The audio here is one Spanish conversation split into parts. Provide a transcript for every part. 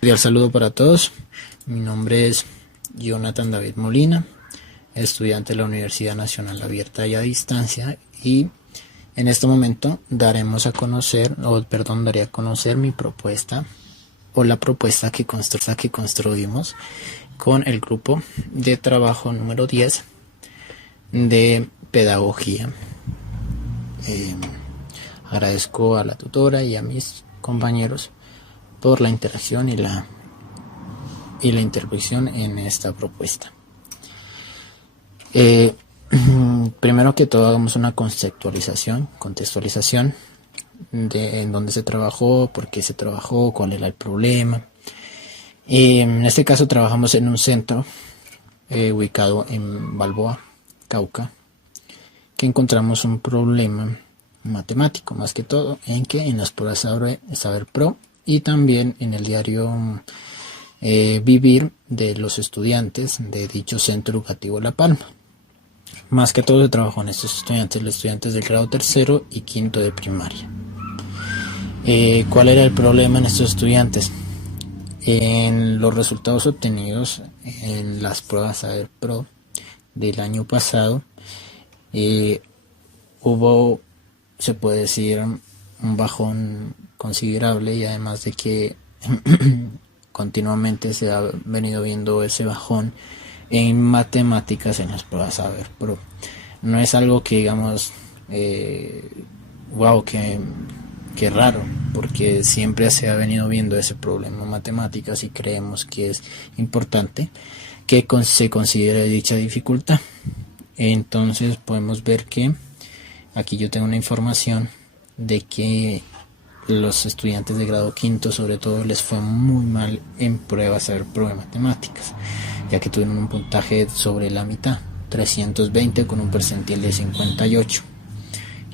Cordial saludo para todos. Mi nombre es Jonathan David Molina, estudiante de la Universidad Nacional Abierta y a Distancia, y en este momento daré a conocer mi propuesta o la propuesta que construimos con el grupo de trabajo número 10 de pedagogía. Agradezco a la tutora y a mis compañeros por la interacción y la intervención en esta propuesta. Primero que todo, hagamos una contextualización de en dónde se trabajó, por qué se trabajó, cuál era el problema. En este caso trabajamos en un centro ubicado en Balboa, Cauca, que encontramos un problema matemático, más que todo en las pruebas Saber Pro y también en el diario vivir de los estudiantes de dicho centro educativo La Palma. Más que todo se trabajó en estos estudiantes, los estudiantes del grado tercero y quinto de primaria. ¿Cuál era el problema en estos estudiantes? En los resultados obtenidos en las pruebas Saber Pro del año pasado, hubo, se puede decir, un bajón considerable, y además de que continuamente se ha venido viendo ese bajón en matemáticas en las pruebas Saber Pro. No es algo que digamos wow, que raro, porque siempre se ha venido viendo ese problema en matemáticas y creemos que es importante que se considere dicha dificultad. Entonces podemos ver que aquí yo tengo una información de que los estudiantes de grado quinto sobre todo les fue muy mal en pruebas Saber Pro de matemáticas, ya que tuvieron un puntaje sobre la mitad, 320 con un percentil de 58,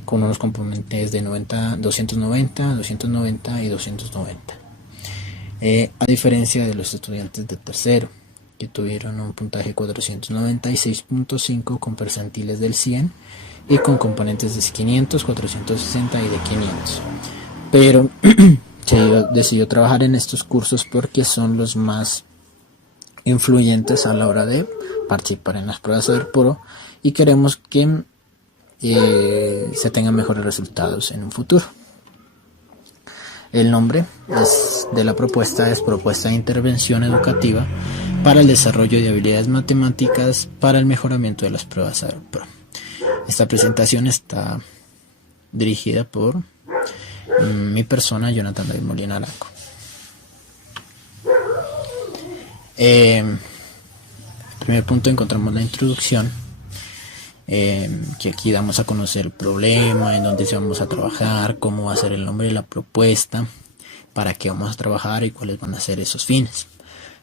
con unos componentes de 290 y 290. A diferencia de los estudiantes de tercero, que tuvieron un puntaje 496.5 con percentiles del 100 y con componentes de 500, 460 y de 500. Pero se decidió trabajar en estos cursos porque son los más influyentes a la hora de participar en las pruebas Saber Pro y queremos que se tengan mejores resultados en un futuro. El nombre de la propuesta es Propuesta de Intervención Educativa para el Desarrollo de Habilidades Matemáticas para el Mejoramiento de las Pruebas Saber Pro. Esta presentación está dirigida por mi persona, Jonathan David Molina Arango. En el primer punto encontramos la introducción, que aquí damos a conocer el problema, en dónde se vamos a trabajar, cómo va a ser el nombre de la propuesta, para qué vamos a trabajar y cuáles van a ser esos fines.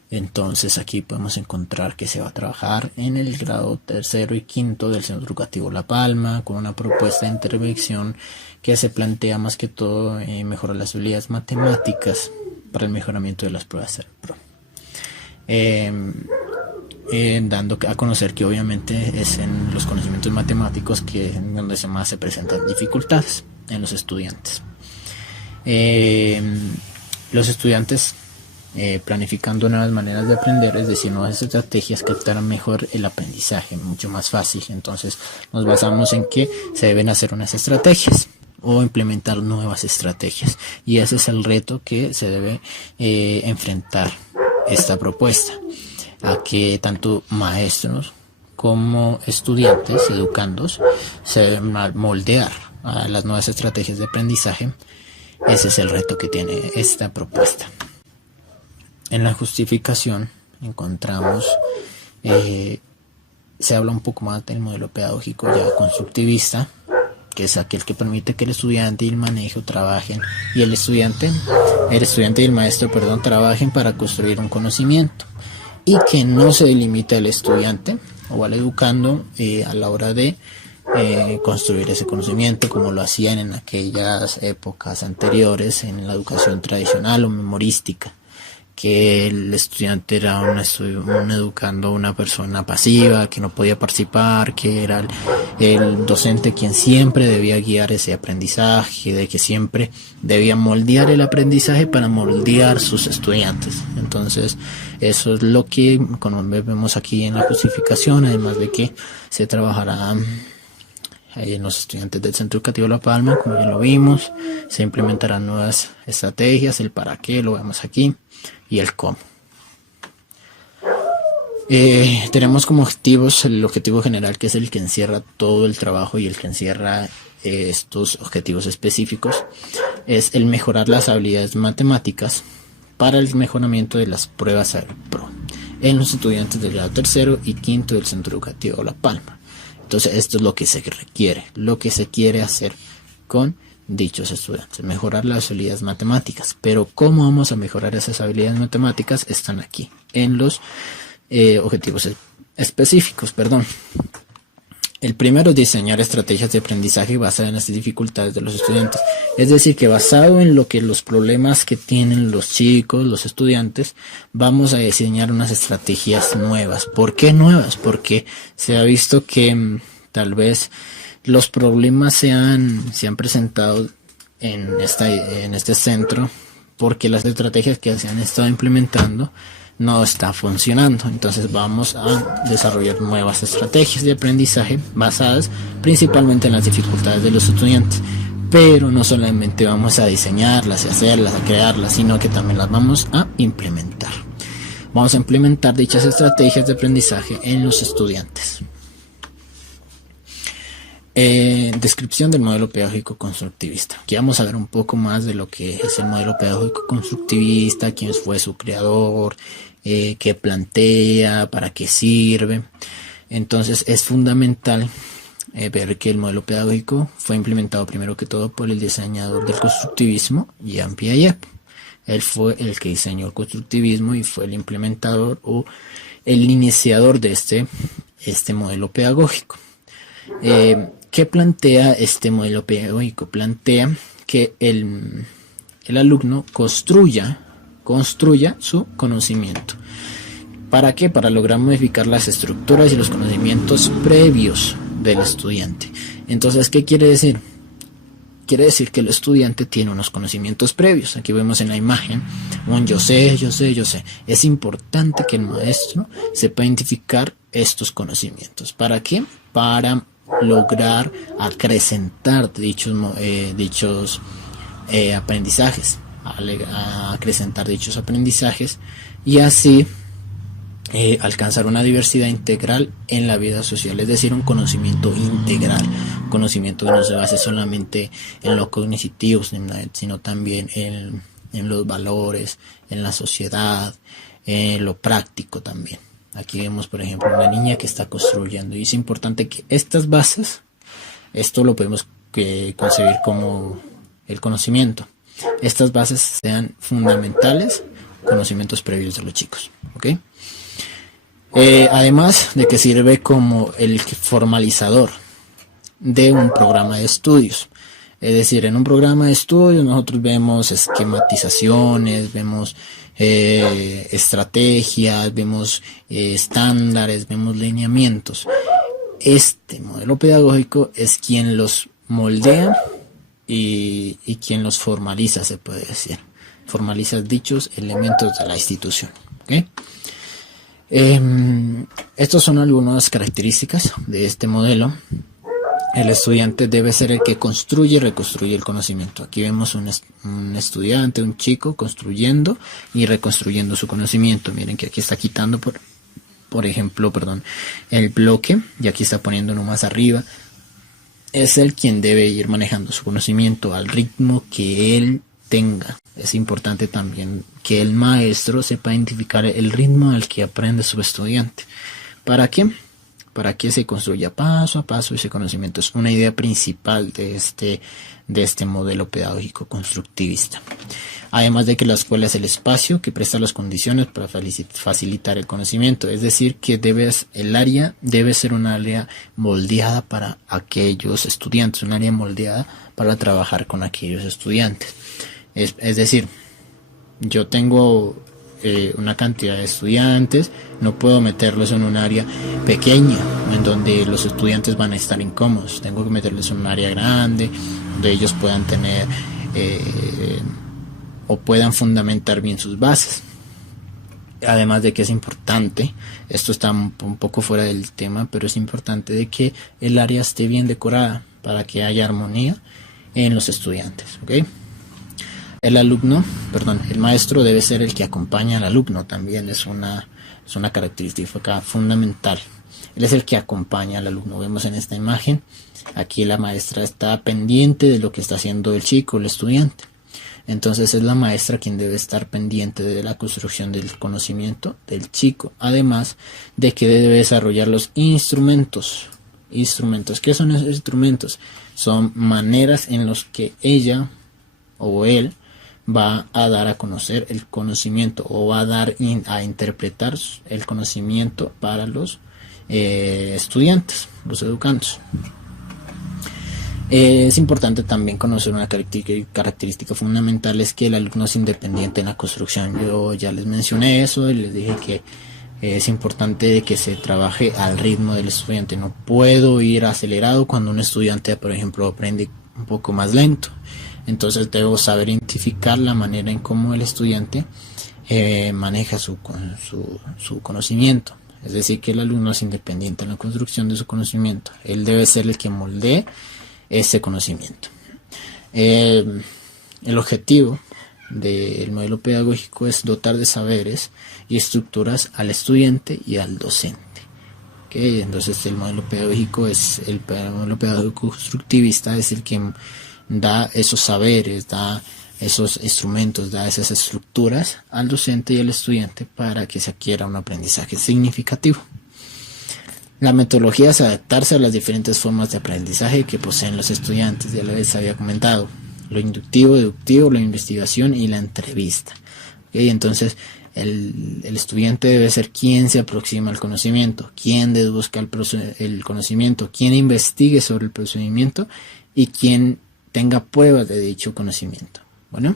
Entonces aquí podemos encontrar que se va a trabajar en el grado tercero y quinto del Centro Educativo La Palma con una propuesta de intervención que se plantea más que todo mejorar las habilidades matemáticas para el mejoramiento de las pruebas Saber Pro. Dando a conocer que obviamente es en los conocimientos matemáticos donde más se presentan dificultades en los estudiantes. Los estudiantes planificando nuevas maneras de aprender, es decir, nuevas estrategias que harán mejor el aprendizaje, mucho más fácil. Entonces nos basamos en que se deben hacer unas estrategias o implementar nuevas estrategias, y ese es el reto que se debe enfrentar esta propuesta, a que tanto maestros como estudiantes, educandos, se deben moldear a las nuevas estrategias de aprendizaje. Ese es el reto que tiene esta propuesta. En la justificación encontramos, se habla un poco más del modelo pedagógico ya constructivista, que es aquel que permite que el estudiante y el manejo trabajen, y el estudiante y el maestro, trabajen para construir un conocimiento, y que no se delimite al estudiante o al educando a la hora de construir ese conocimiento, como lo hacían en aquellas épocas anteriores en la educación tradicional o memorística, que el estudiante era un educando, una persona pasiva, que no podía participar, que era el docente quien siempre debía guiar ese aprendizaje, de que siempre debía moldear el aprendizaje para moldear sus estudiantes. Entonces, eso es lo que como vemos aquí en la justificación, además de que se trabajará en los estudiantes del Centro Educativo La Palma, como ya lo vimos, se implementarán nuevas estrategias, el para qué, lo vemos aquí, y el cómo. Tenemos como objetivos el objetivo general, que es el que encierra todo el trabajo y el que encierra estos objetivos específicos, es el mejorar las habilidades matemáticas para el mejoramiento de las pruebas AERPRO en los estudiantes del grado tercero y quinto del Centro Educativo La Palma. Entonces esto es lo que se requiere, lo que se quiere hacer con dichos estudiantes, mejorar las habilidades matemáticas. Pero ¿cómo vamos a mejorar esas habilidades matemáticas? Están aquí, en los objetivos específicos, El primero es diseñar estrategias de aprendizaje basadas en las dificultades de los estudiantes. Es decir, que basado en los problemas que tienen los chicos, los estudiantes, vamos a diseñar unas estrategias nuevas. ¿Por qué nuevas? Porque se ha visto que tal vez los problemas se han presentado en este centro porque las estrategias que se han estado implementando no está funcionando. Entonces vamos a desarrollar nuevas estrategias de aprendizaje basadas principalmente en las dificultades de los estudiantes. Pero no solamente vamos a diseñarlas y hacerlas, a crearlas, sino que también las vamos a implementar. Vamos a implementar dichas estrategias de aprendizaje en los estudiantes. Descripción del modelo pedagógico constructivista. Aquí vamos a ver un poco más de lo que es el modelo pedagógico constructivista, quién fue su creador, qué plantea, para qué sirve. Entonces es fundamental ver que el modelo pedagógico fue implementado primero que todo por el diseñador del constructivismo, Jean Piaget. Él fue el que diseñó el constructivismo y fue el implementador o el iniciador de este modelo pedagógico. ¿Qué plantea este modelo pedagógico? Plantea que el alumno construya su conocimiento. ¿Para qué? Para lograr modificar las estructuras y los conocimientos previos del estudiante. Entonces, ¿qué quiere decir? Quiere decir que el estudiante tiene unos conocimientos previos. Aquí vemos en la imagen un yo sé. Es importante que el maestro sepa identificar estos conocimientos. ¿Para qué? Para lograr acrecentar dichos aprendizajes, acrecentar dichos aprendizajes y así alcanzar una diversidad integral en la vida social, es decir, un conocimiento integral, un conocimiento que no se base solamente en lo cognitivo, sino también en los valores, en la sociedad, en lo práctico también. Aquí vemos, por ejemplo, una niña que está construyendo y es importante que estas bases, esto lo podemos concebir como el conocimiento, estas bases sean fundamentales, conocimientos previos de los chicos, ¿ok? Además de que sirve como el formalizador de un programa de estudios. Es decir, en un programa de estudios nosotros vemos esquematizaciones, vemos estrategias, vemos estándares, vemos lineamientos. Este modelo pedagógico es quien los moldea y quien los formaliza, se puede decir. Formaliza dichos elementos de la institución, ¿okay? Estas son algunas características de este modelo. El estudiante debe ser el que construye y reconstruye el conocimiento. Aquí vemos un estudiante, un chico construyendo y reconstruyendo su conocimiento. Miren que aquí está quitando, por ejemplo, el bloque y aquí está poniendo uno más arriba. Es él quien debe ir manejando su conocimiento al ritmo que él tenga. Es importante también que el maestro sepa identificar el ritmo al que aprende su estudiante. ¿Para qué? Para que se construya paso a paso ese conocimiento. Es una idea principal de este modelo pedagógico constructivista. Además de que la escuela es el espacio que presta las condiciones para facilitar el conocimiento. Es decir, que el área debe ser un área moldeada para aquellos estudiantes, un área moldeada para trabajar con aquellos estudiantes. Es decir, yo tengo una cantidad de estudiantes, no puedo meterlos en un área pequeña en donde los estudiantes van a estar incómodos, tengo que meterlos en un área grande donde ellos puedan tener o puedan fundamentar bien sus bases. Además de que es importante, esto está un poco fuera del tema, pero es importante de que el área esté bien decorada para que haya armonía en los estudiantes, ¿ok? El maestro debe ser el que acompaña al alumno, también es una característica fundamental. Él es el que acompaña al alumno. Vemos en esta imagen, aquí la maestra está pendiente de lo que está haciendo el chico, el estudiante. Entonces es la maestra quien debe estar pendiente de la construcción del conocimiento del chico, además de que debe desarrollar los instrumentos. ¿Qué son esos instrumentos? Son maneras en las que ella o él va a dar a conocer el conocimiento o va a dar a interpretar el conocimiento para los estudiantes, los educandos. Es importante también conocer una característica fundamental, es que el alumno es independiente en la construcción. Yo ya les mencioné eso y les dije que es importante que se trabaje al ritmo del estudiante. No puedo ir acelerado cuando un estudiante, por ejemplo, aprende un poco más lento. Entonces debo saber identificar la manera en cómo el estudiante maneja su conocimiento. Es decir, que el alumno es independiente en la construcción de su conocimiento. Él debe ser el que moldee ese conocimiento. El objetivo del modelo pedagógico es dotar de saberes y estructuras al estudiante y al docente. ¿Okay? Entonces el modelo pedagógico constructivista es el que da esos saberes, da esos instrumentos, da esas estructuras al docente y al estudiante para que se adquiera un aprendizaje significativo. La metodología es adaptarse a las diferentes formas de aprendizaje que poseen los estudiantes, ya lo había comentado, lo inductivo, deductivo, la investigación y la entrevista. ¿Okay? Entonces, el estudiante debe ser quien se aproxima al conocimiento, quien deduzca el conocimiento, quien investigue sobre el procedimiento y quien tenga pruebas de dicho conocimiento. Bueno,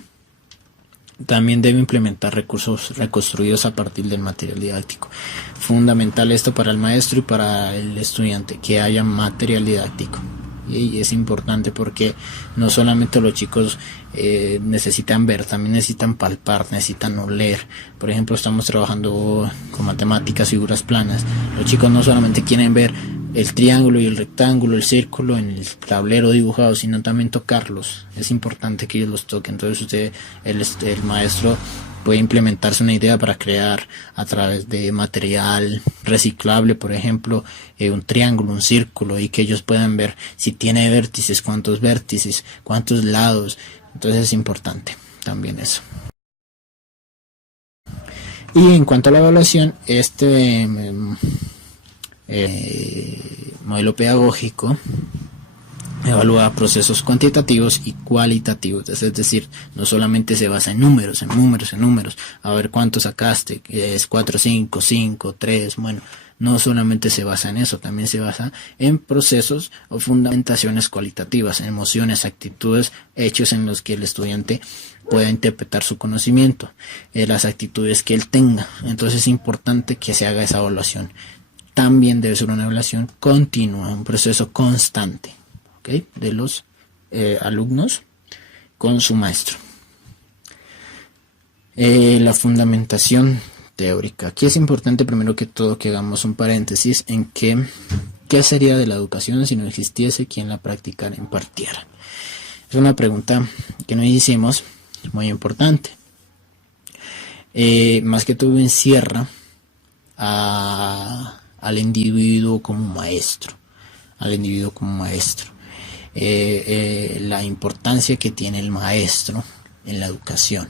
también debe implementar recursos reconstruidos a partir del material didáctico. Fundamental esto para el maestro y para el estudiante, que haya material didáctico. Y es importante porque no solamente los chicos necesitan ver, también necesitan palpar, necesitan oler. Por ejemplo, estamos trabajando con matemáticas, figuras planas. Los chicos no solamente quieren ver el triángulo y el rectángulo, el círculo en el tablero dibujado, sino también tocarlos. Es importante que ellos los toquen. Entonces el maestro puede implementarse una idea para crear a través de material reciclable, por ejemplo, un triángulo, un círculo, y que ellos puedan ver si tiene vértices, cuántos lados. Entonces es importante también eso. Y en cuanto a la evaluación, este modelo pedagógico evalúa procesos cuantitativos y cualitativos, es decir, no solamente se basa en números, a ver cuánto sacaste, que es 4, 5, 5, 3, bueno, no solamente se basa en eso, también se basa en procesos o fundamentaciones cualitativas, en emociones, actitudes, hechos en los que el estudiante pueda interpretar su conocimiento, las actitudes que él tenga. Entonces es importante que se haga esa evaluación. También debe ser una evaluación continua, un proceso constante, ¿okay?, de los alumnos con su maestro. La fundamentación teórica. Aquí es importante primero que todo que hagamos un paréntesis en qué sería de la educación si no existiese quien la practicara, impartiera. Es una pregunta que nos hicimos, muy importante. Más que todo encierra al individuo como maestro, la importancia que tiene el maestro en la educación.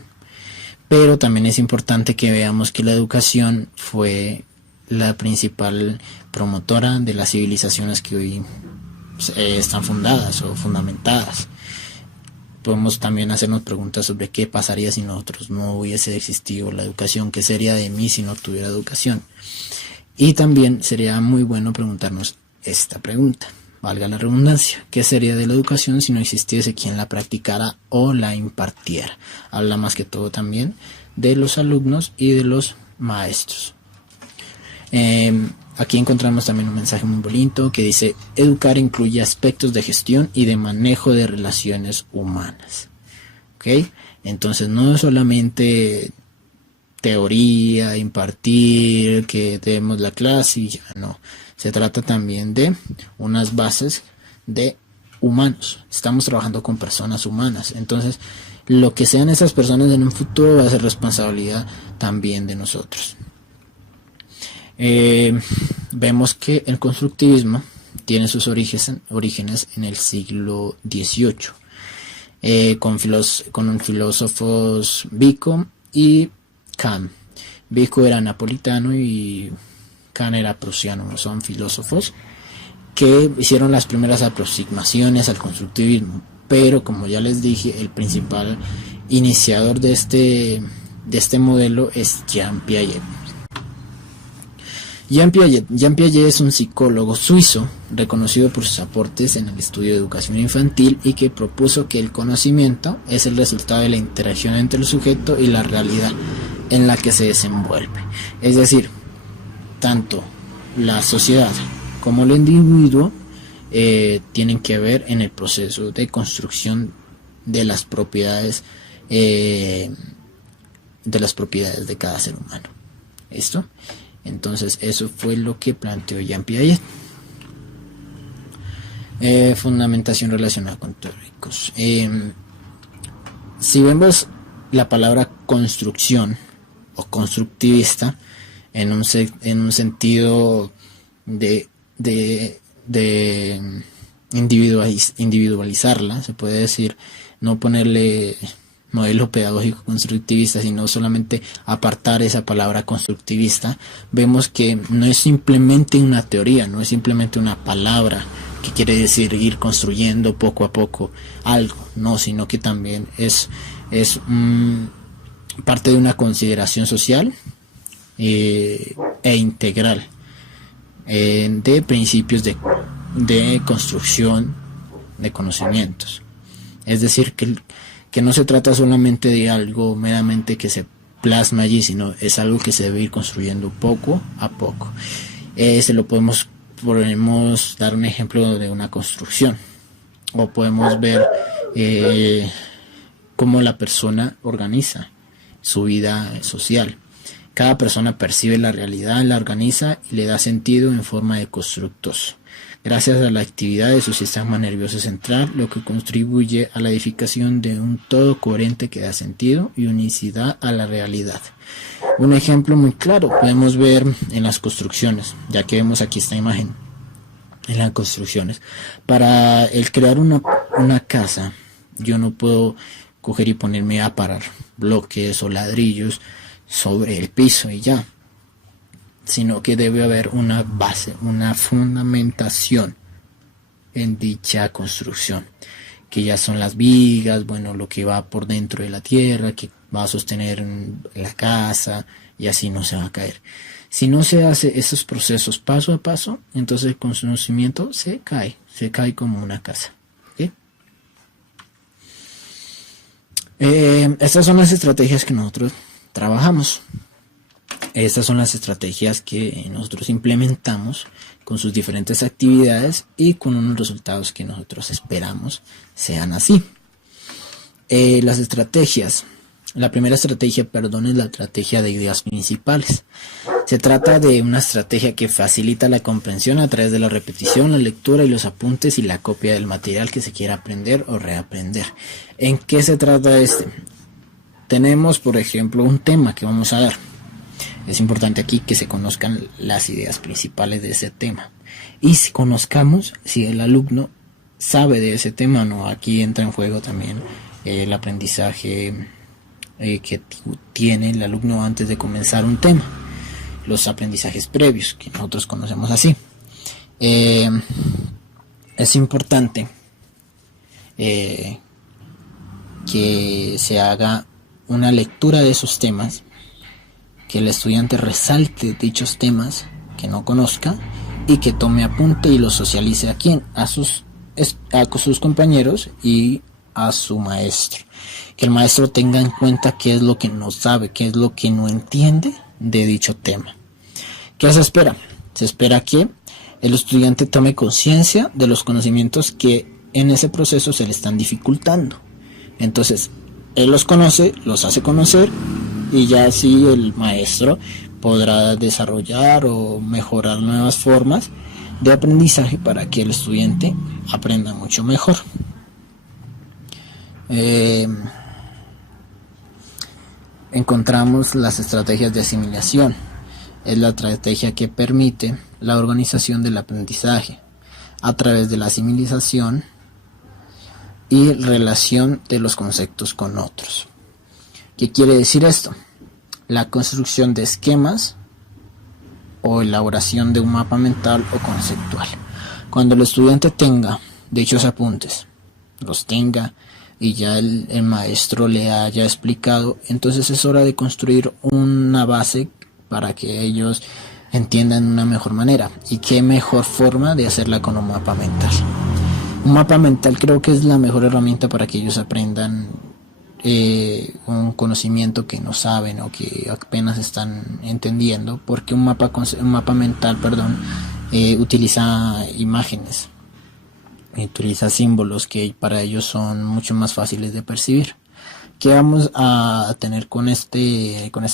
Pero también es importante que veamos que la educación fue la principal promotora de las civilizaciones que hoy están fundadas o fundamentadas. Podemos también hacernos preguntas sobre qué pasaría si nosotros no hubiese existido la educación, qué sería de mí si no tuviera educación. Y también sería muy bueno preguntarnos esta pregunta, valga la redundancia: ¿qué sería de la educación si no existiese quien la practicara o la impartiera? Habla más que todo también de los alumnos y de los maestros. Aquí encontramos también un mensaje muy bonito que dice: educar incluye aspectos de gestión y de manejo de relaciones humanas. ¿Ok? Entonces no es solamente teoría, impartir, que demos la clase y ya, no. Se trata también de unas bases de humanos. Estamos trabajando con personas humanas. Entonces, lo que sean esas personas en un futuro va a ser responsabilidad también de nosotros. Vemos que el constructivismo tiene sus orígenes en el siglo XVIII, con filósofos Vico y Kant. Vico era napolitano y Kant era prusiano. Son filósofos que hicieron las primeras aproximaciones al constructivismo, pero como ya les dije, el principal iniciador de este modelo es Jean Piaget. Jean Piaget es un psicólogo suizo reconocido por sus aportes en el estudio de educación infantil y que propuso que el conocimiento es el resultado de la interacción entre el sujeto y la realidad en la que se desenvuelve. Es decir, tanto la sociedad como el individuo tienen que ver en el proceso de construcción de las propiedades de cada ser humano. ¿Esto? Entonces eso fue lo que planteó Jean Piaget. Fundamentación relacionada con teóricos. Si vemos la palabra construcción o constructivista en un sentido de individualizarla, se puede decir, no ponerle modelo pedagógico constructivista, sino solamente apartar esa palabra constructivista, vemos que no es simplemente una teoría, no es simplemente una palabra que quiere decir ir construyendo poco a poco algo, no, sino que también es parte de una consideración social e integral de principios de construcción de conocimientos. Es decir, que no se trata solamente de algo meramente que se plasma allí, sino es algo que se debe ir construyendo poco a poco. Podemos dar un ejemplo de una construcción, o podemos ver cómo la persona organiza su vida social. Cada persona percibe la realidad, la organiza y le da sentido en forma de constructos, gracias a la actividad de su sistema nervioso central, lo que contribuye a la edificación de un todo coherente que da sentido y unicidad a la realidad. Un ejemplo muy claro podemos ver en las construcciones, ya que vemos aquí esta imagen en las construcciones. Para el crear una casa, yo no puedo coger y ponerme a parar bloques o ladrillos sobre el piso y ya, sino que debe haber una base, una fundamentación en dicha construcción, que ya son las vigas, bueno, lo que va por dentro de la tierra, que va a sostener la casa, y así no se va a caer. Si no se hace esos procesos paso a paso, entonces el conocimiento se cae como una casa. ¿Sí? Estas son las estrategias que nosotros trabajamos. Estas son las estrategias que nosotros implementamos con sus diferentes actividades y con unos resultados que nosotros esperamos sean así. Las estrategias. La primera estrategia, es la estrategia de ideas principales. Se trata de una estrategia que facilita la comprensión a través de la repetición, la lectura y los apuntes y la copia del material que se quiera aprender o reaprender. ¿En qué se trata este? Tenemos, por ejemplo, un tema que vamos a dar. Es importante aquí que se conozcan las ideas principales de ese tema. Y si conozcamos si el alumno sabe de ese tema o no. Aquí entra en juego también el aprendizaje que tiene el alumno antes de comenzar un tema. Los aprendizajes previos, que nosotros conocemos así. Es importante que se haga una lectura de esos temas, que el estudiante resalte dichos temas que no conozca y que tome apunte y los socialice a sus compañeros y a su maestro. que el maestro tenga en cuenta qué es lo que no sabe, qué es lo que no entiende de dicho tema. ¿Qué se espera? Se espera que el estudiante tome conciencia de los conocimientos que en ese proceso se le están dificultando. Entonces, él los conoce, los hace conocer, y ya así el maestro podrá desarrollar o mejorar nuevas formas de aprendizaje para que el estudiante aprenda mucho mejor. Encontramos las estrategias de asimilación. Es la estrategia que permite la organización del aprendizaje a través de la asimilización y relación de los conceptos con otros. ¿Qué quiere decir esto? La construcción de esquemas o elaboración de un mapa mental o conceptual. Cuando el estudiante tenga dichos apuntes, los tenga y ya el maestro le haya explicado, entonces es hora de construir una base para que ellos entiendan de una mejor manera. ¿Y qué mejor forma de hacerla con un mapa mental? Un mapa mental creo que es la mejor herramienta para que ellos aprendan un conocimiento que no saben o que apenas están entendiendo, porque un mapa mental, utiliza imágenes, utiliza símbolos que para ellos son mucho más fáciles de percibir. ¿Qué vamos a tener con esta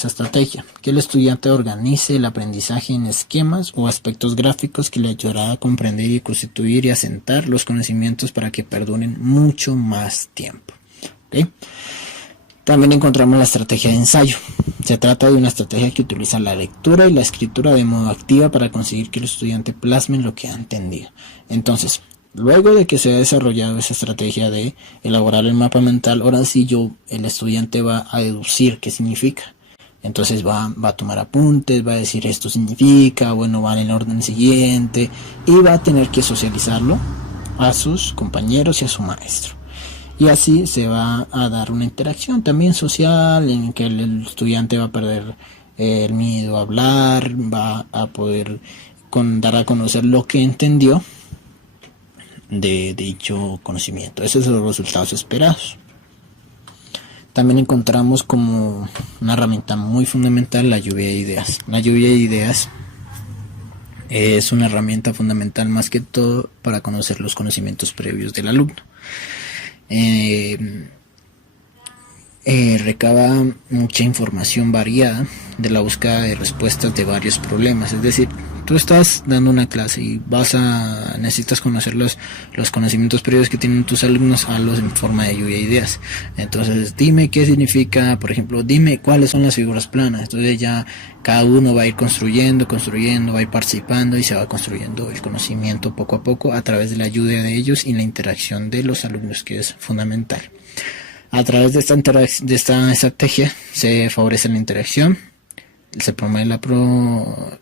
estrategia? Que el estudiante organice el aprendizaje en esquemas o aspectos gráficos que le ayudará a comprender y constituir y asentar los conocimientos para que perduren mucho más tiempo. ¿Okay? También encontramos la estrategia de ensayo. Se trata de una estrategia que utiliza la lectura y la escritura de modo activa para conseguir que el estudiante plasme lo que ha entendido. Entonces, luego de que se ha desarrollado esa estrategia de elaborar el mapa mental, ahora sí el estudiante va a deducir qué significa. Entonces va a tomar apuntes, va a decir esto significa, bueno, va en el orden siguiente, y va a tener que socializarlo a sus compañeros y a su maestro. Y así se va a dar una interacción también social en que el estudiante va a perder el miedo a hablar, va a poder dar a conocer lo que entendió de dicho conocimiento. Esos son los resultados esperados. También encontramos como una herramienta muy fundamental la lluvia de ideas. La lluvia de ideas es una herramienta fundamental más que todo para conocer los conocimientos previos del alumno. Recaba mucha información variada de la búsqueda de respuestas de varios problemas. Es decir, tú estás dando una clase y necesitas conocer los conocimientos previos que tienen tus alumnos, hazlos en forma de lluvia de ideas. Entonces, dime qué significa, por ejemplo, dime cuáles son las figuras planas. Entonces ya cada uno va a ir construyendo, va a ir participando y se va construyendo el conocimiento poco a poco a través de la ayuda de ellos y la interacción de los alumnos, que es fundamental. A través de esta estrategia se favorece la interacción, se promueve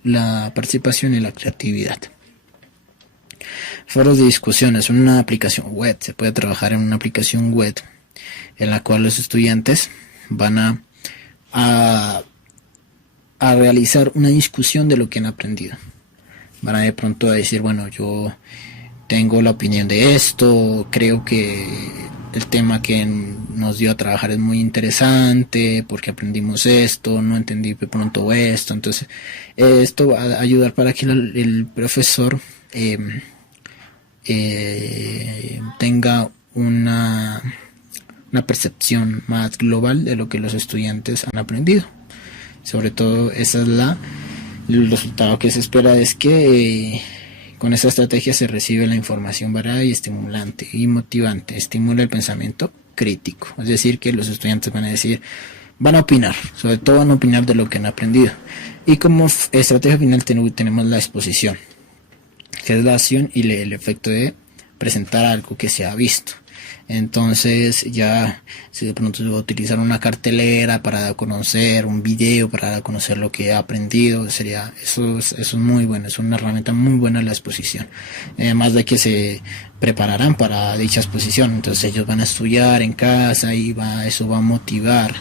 la participación y la creatividad. Foros de discusiones, una aplicación web. Se puede trabajar en una aplicación web en la cual los estudiantes van a realizar una discusión de lo que han aprendido. Van a de pronto a decir, bueno, yo tengo la opinión de esto, creo que el tema que nos dio a trabajar es muy interesante porque aprendimos esto, no entendí de pronto esto. Entonces esto va a ayudar para que el profesor tenga una percepción más global de lo que los estudiantes han aprendido. Sobre todo el resultado que se espera es que con esta estrategia se recibe la información variada y estimulante y motivante, estimula el pensamiento crítico, es decir, que los estudiantes van a opinar, sobre todo van a opinar de lo que han aprendido. Y como estrategia final tenemos la exposición, que es la acción y el efecto de presentar algo que se ha visto. Entonces ya si de pronto se va a utilizar una cartelera para dar a conocer, un video para dar a conocer lo que ha aprendido, eso es muy bueno, es una herramienta muy buena la exposición. Además de que se prepararán para dicha exposición, entonces ellos van a estudiar en casa y eso va a motivar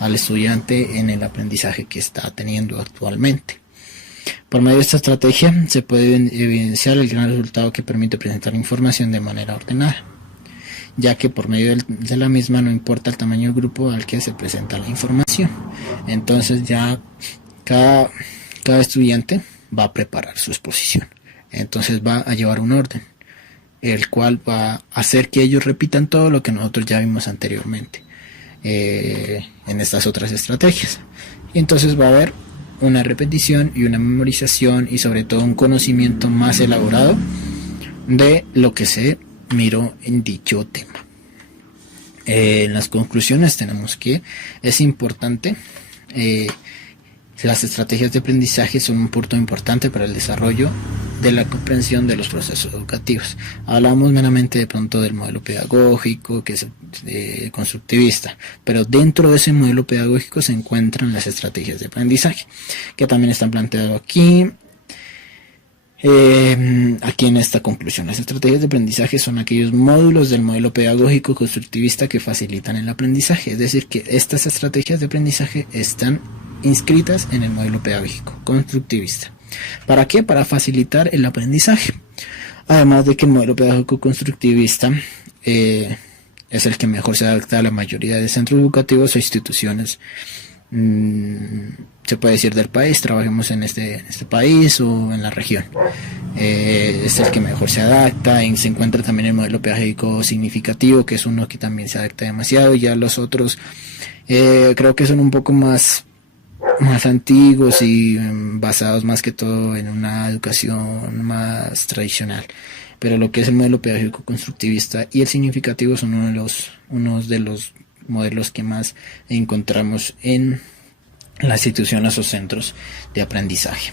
al estudiante en el aprendizaje que está teniendo actualmente. Por medio de esta estrategia se puede evidenciar el gran resultado que permite presentar información de manera ordenada. ya que por medio de la misma no importa el tamaño del grupo al que se presenta la información. Entonces ya cada estudiante va a preparar su exposición. Entonces va a llevar un orden, el cual va a hacer que ellos repitan todo lo que nosotros ya vimos anteriormente en estas otras estrategias. Y entonces va a haber una repetición y una memorización y sobre todo un conocimiento más elaborado de lo que se miró en dicho tema. En las conclusiones tenemos que es importante, las estrategias de aprendizaje son un punto importante para el desarrollo de la comprensión de los procesos educativos. Hablamos meramente de pronto del modelo pedagógico, que es constructivista, pero dentro de ese modelo pedagógico se encuentran las estrategias de aprendizaje, que también están planteadas aquí en esta conclusión. Las estrategias de aprendizaje son aquellos módulos del modelo pedagógico constructivista que facilitan el aprendizaje, es decir, que estas estrategias de aprendizaje están inscritas en el modelo pedagógico constructivista. ¿Para qué? Para facilitar el aprendizaje. Además de que el modelo pedagógico constructivista es el que mejor se adapta a la mayoría de centros educativos o instituciones, se puede decir, del país. Trabajemos en este país o en la región. Es el que mejor se adapta. Y se encuentra también el modelo pedagógico significativo, que es uno que también se adapta demasiado. Ya los otros creo que son un poco más antiguos y basados más que todo en una educación más tradicional. Pero lo que es el modelo pedagógico constructivista y el significativo son unos de los modelos que más encontramos en las instituciones o centros de aprendizaje.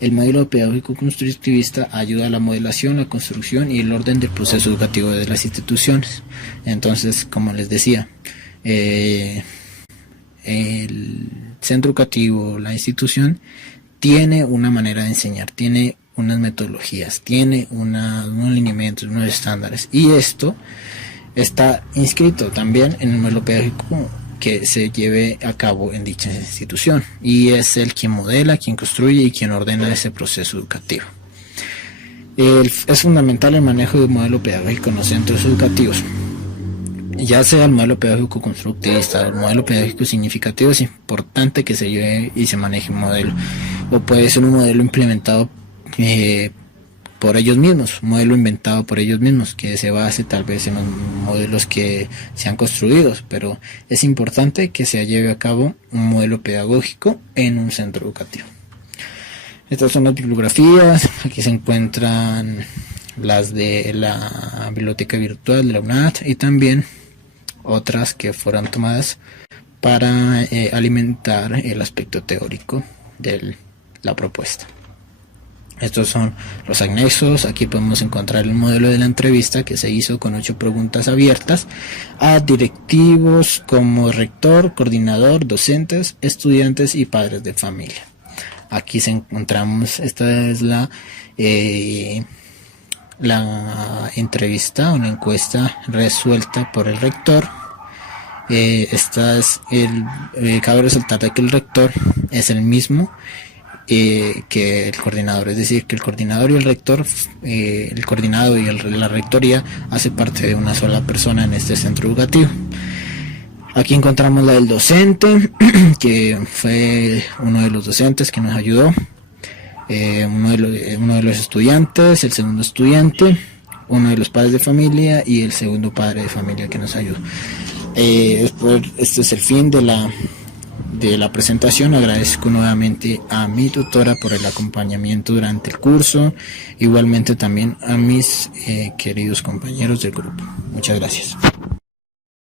El modelo pedagógico constructivista ayuda a la modelación, la construcción y el orden del proceso educativo de las instituciones. Entonces, como les decía, el centro educativo, la institución, tiene una manera de enseñar, tiene unas metodologías, tiene unos lineamientos, unos estándares, y esto está inscrito también en el modelo pedagógico que se lleve a cabo en dicha institución, y es el quien modela, quien construye y quien ordena ese proceso educativo. Es fundamental el manejo del modelo pedagógico en los centros educativos, ya sea el modelo pedagógico constructivista o el modelo pedagógico significativo. Es importante que se lleve y se maneje un modelo, o puede ser un modelo implementado por ellos mismos, un modelo inventado por ellos mismos, que se base tal vez en los modelos que se han construido, pero es importante que se lleve a cabo un modelo pedagógico en un centro educativo. Estas son las bibliografías. Aquí se encuentran las de la biblioteca virtual de la UNAD y también otras que fueron tomadas para alimentar el aspecto teórico de la propuesta. Estos son los anexos. Aquí podemos encontrar el modelo de la entrevista que se hizo con 8 preguntas abiertas a directivos como rector, coordinador, docentes, estudiantes y padres de familia. Aquí encontramos, esta es la entrevista o la encuesta resuelta por el rector. Cabe resaltar de que el rector es el mismo que el coordinador, es decir, que el coordinador y el rector, el coordinado y la rectoría hace parte de una sola persona en este centro educativo. Aquí encontramos la del docente, que fue uno de los docentes que nos ayudó, uno de los estudiantes, el segundo estudiante, uno de los padres de familia y el segundo padre de familia que nos ayudó. Este es el fin de la presentación. Agradezco nuevamente a mi tutora por el acompañamiento durante el curso, igualmente también a mis queridos compañeros del grupo. Muchas gracias.